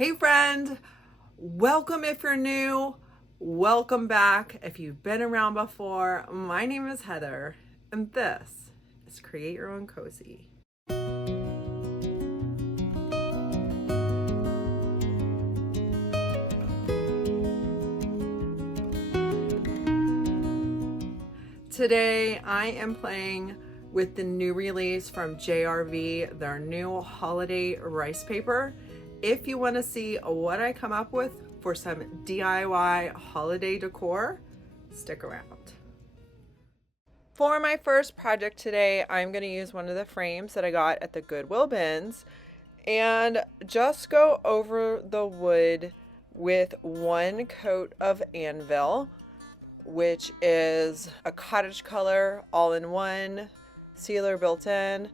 Hey friend, welcome if you're new, welcome back if you've been around before. My name is Heather and this is Create Your Own Cozy. Today I am playing with the new release from JRV, their new holiday rice paper. If you want to see what I come up with for some DIY holiday decor, stick around. For my first project today, I'm going to use one of the frames that I got at the Goodwill bins and just go over the wood with one coat of Anvil, which is a cottage color, all-in-one, sealer built in.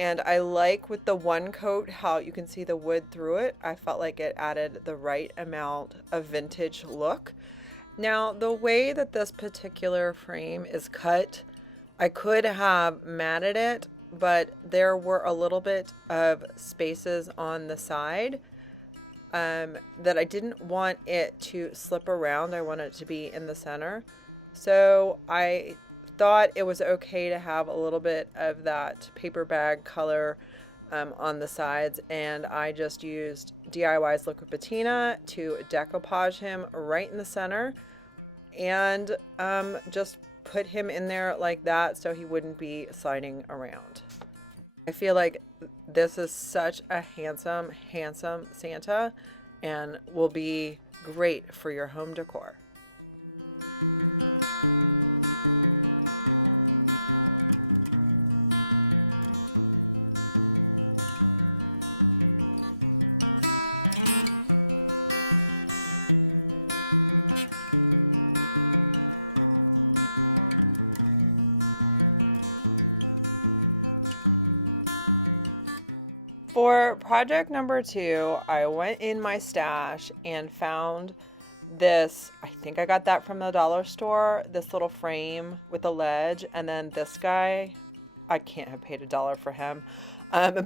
And I like with the one coat how you can see the wood through it. I felt like it added the right amount of vintage look. Now, the way that this particular frame is cut, I could have matted it, but there were a little bit of spaces on the side that I didn't want it to slip around. I wanted it to be in the center. So I thought it was okay to have a little bit of that paper bag color on the sides, and I just used DIY's liquid patina to decoupage him right in the center and just put him in there like that so he wouldn't be sliding around. I feel like this is such a handsome Santa and will be great for your home decor. For project number 2, I went in my stash and found this. I think I got that from the dollar store, this little frame with a ledge, and then this guy, I can't have paid $1 for him,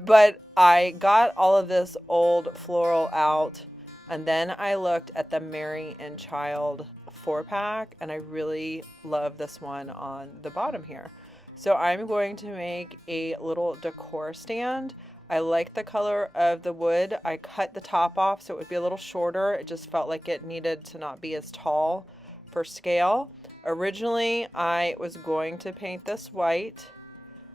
but I got all of this old floral out, and then I looked at the Mary and Child 4-pack, and I really love this one on the bottom here. So I'm going to make a little decor stand. I like the color of the wood. I cut the top off so it would be a little shorter. It just felt like it needed to not be as tall for scale. Originally, I was going to paint this white,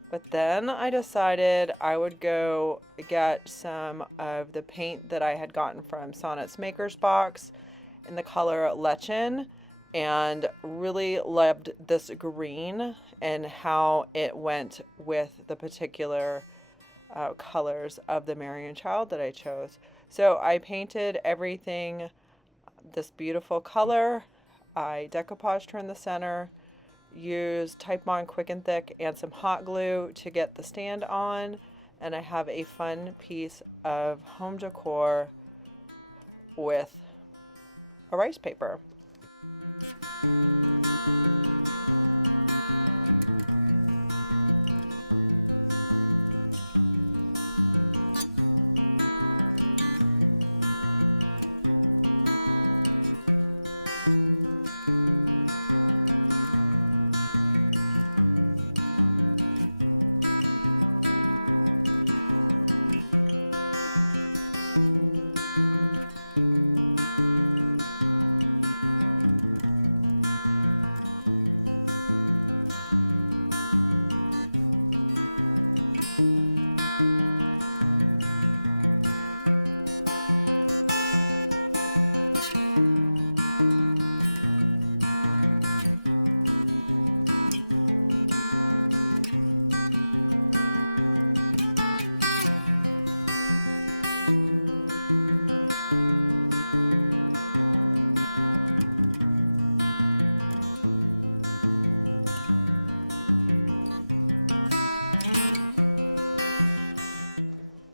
but then I decided I would go get some of the paint that I had gotten from Sonnet's Maker's Box in the color Lichen, and really loved this green and how it went with the particular colors of the Mary and Child that I chose. So I painted everything this beautiful color. I decoupaged her in the center, used TIghtbond Quick and Thick and some hot glue to get the stand on, and I have a fun piece of home decor with a rice paper.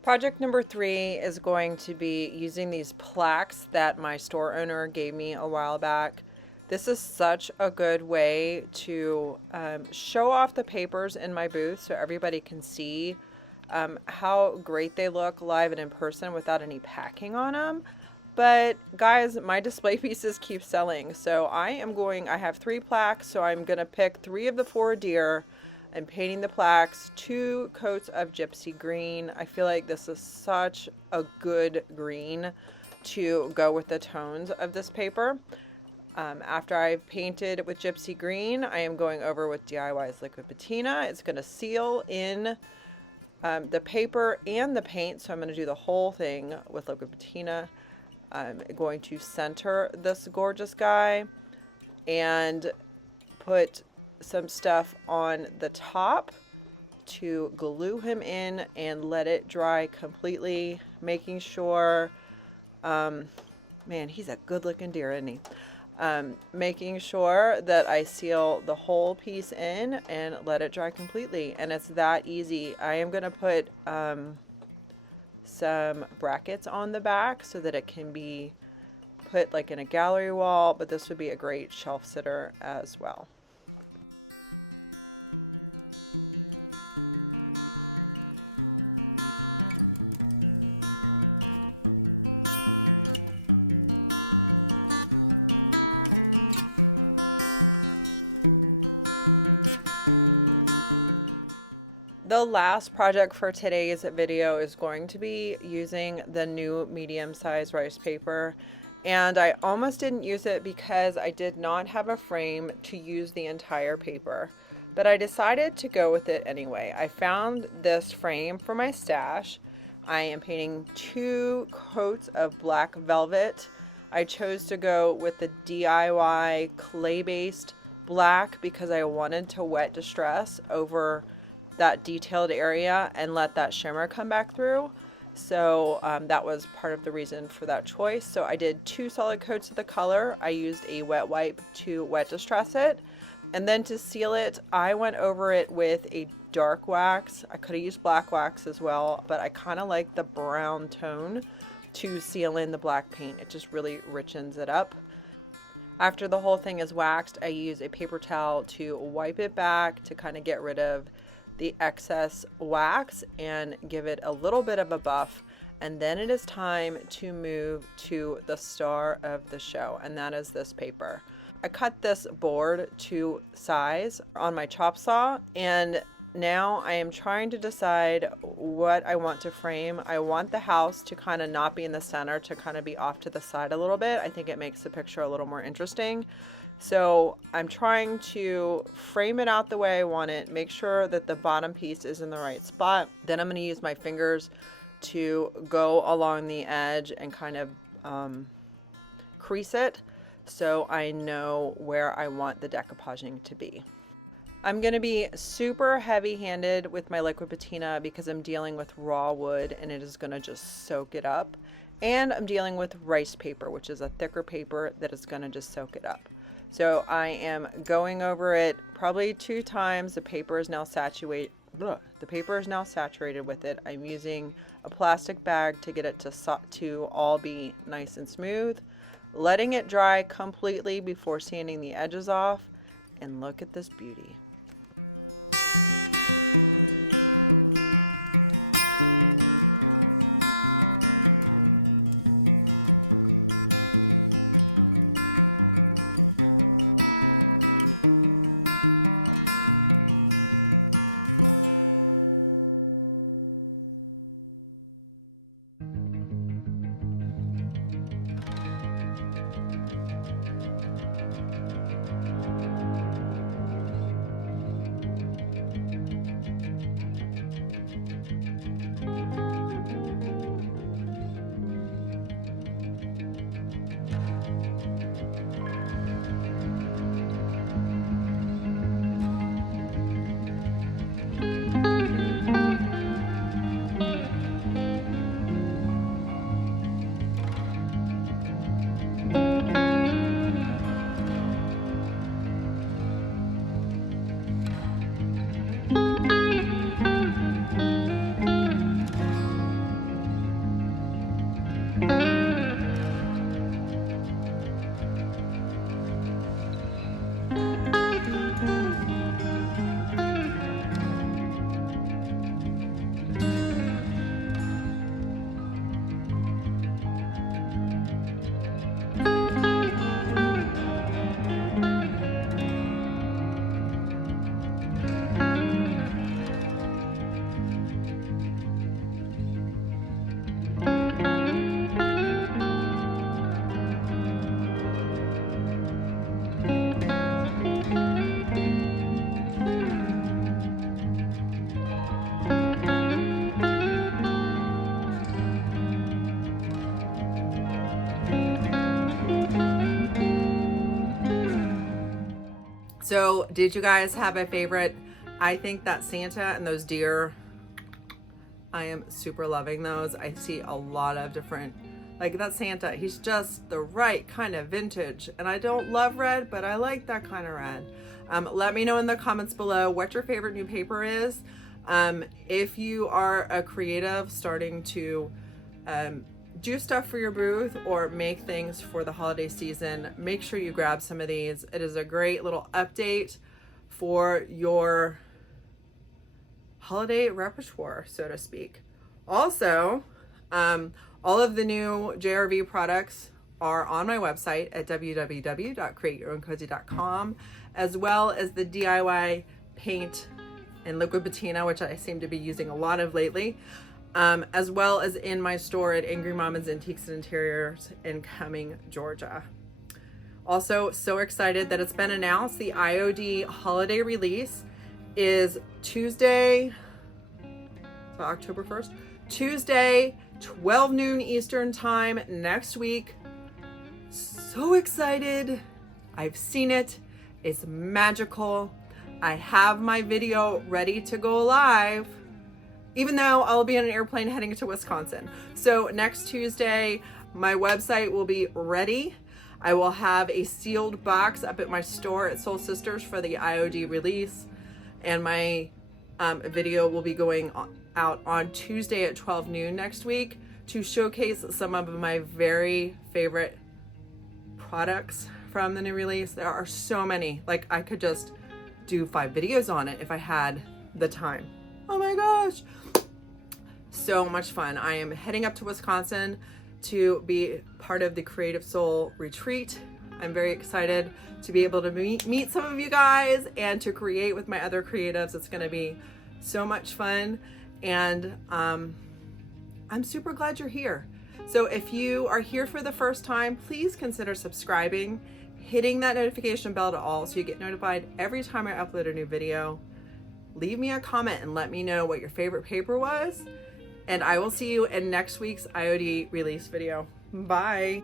Project number 3 is going to be using these plaques that my store owner gave me a while back. This is such a good way to show off the papers in my booth so everybody can see how great they look live and in person without any packing on them. But guys, my display pieces keep selling. So I have 3 plaques, so I'm gonna pick 3 of the 4 deer. I'm painting the plaques 2 coats of Gypsy Green. I feel like this is such a good green to go with the tones of this paper. After I've painted with Gypsy Green, I am going over with DIY's liquid patina. It's gonna seal in the paper and the paint, so I'm gonna do the whole thing with liquid patina. I'm going to center this gorgeous guy and put some stuff on the top to glue him in and let it dry completely, making sure, man, he's a good looking deer, isn't he? Making sure that I seal the whole piece in and let it dry completely, and it's that easy. I am gonna put some brackets on the back so that it can be put like in a gallery wall, but this would be a great shelf sitter as well. The last project for today's video is going to be using the new medium-sized rice paper, and I almost didn't use it because I did not have a frame to use the entire paper, but I decided to go with it anyway. I found this frame for my stash. I am painting 2 coats of black velvet. I chose to go with the DIY clay-based black because I wanted to wet distress over that detailed area and let that shimmer come back through. So that was part of the reason for that choice. So I did 2 solid coats of the color. I used a wet wipe to wet distress it, and then to seal it I went over it with a dark wax. I could have used black wax as well, but I kind of like the brown tone to seal in the black paint. It just really richens it up. After the whole thing is waxed, I use a paper towel to wipe it back to kind of get rid of the excess wax and give it a little bit of a buff, and then it is time to move to the star of the show, and that is this paper. I cut this board to size on my chop saw, and now I am trying to decide what I want to frame. I want the house to kind of not be in the center, to kind of be off to the side a little bit. I think it makes the picture a little more interesting. So I'm trying to frame it out the way I want it, make sure that the bottom piece is in the right spot. Then I'm going to use my fingers to go along the edge and kind of crease it so I know where I want the decoupaging to be. I'm going to be super heavy-handed with my liquid patina because I'm dealing with raw wood and it is going to just soak it up. And I'm dealing with rice paper, which is a thicker paper that is going to just soak it up. So I am going over it probably 2 times. The paper is now saturated with it. I'm using a plastic bag to get it to all be nice and smooth, letting it dry completely before sanding the edges off. And look at this beauty. So did you guys have a favorite? I think that Santa and those deer, I am super loving those. I see a lot of different, like that Santa, he's just the right kind of vintage. And I don't love red, but I like that kind of red. Let me know in the comments below what your favorite new paper is. If you are a creative starting to do stuff for your booth or make things for the holiday season, make sure you grab some of these. It is a great little update for your holiday repertoire, so to speak. Also, all of the new JRV products are on my website at www.createyourowncozy.com, as well as the DIY paint and liquid patina, which I seem to be using a lot of lately, as well as in my store at Angry Mama's Antiques and Interiors in Cumming, Georgia. Also, so excited that it's been announced the IOD holiday release is Tuesday, so October 1st, Tuesday, 12 noon Eastern time next week. So excited. I've seen it. It's magical. I have my video ready to go live, even though I'll be on an airplane heading to Wisconsin. So next Tuesday, my website will be ready. I will have a sealed box up at my store at Soul Sisters for the IOD release. And my video will be going out on Tuesday at 12 noon next week to showcase some of my very favorite products from the new release. There are so many, like I could just do 5 videos on it if I had the time. Oh my gosh, so much fun. I am heading up to Wisconsin to be part of the Creative Soul retreat. I'm very excited to be able to meet some of you guys and to create with my other creatives. It's gonna be so much fun, and I'm super glad you're here. So if you are here for the first time, please consider subscribing, hitting that notification bell to all so you get notified every time I upload a new video. Leave me a comment and let me know what your favorite paper was, and I will see you in next week's IOD release video. Bye.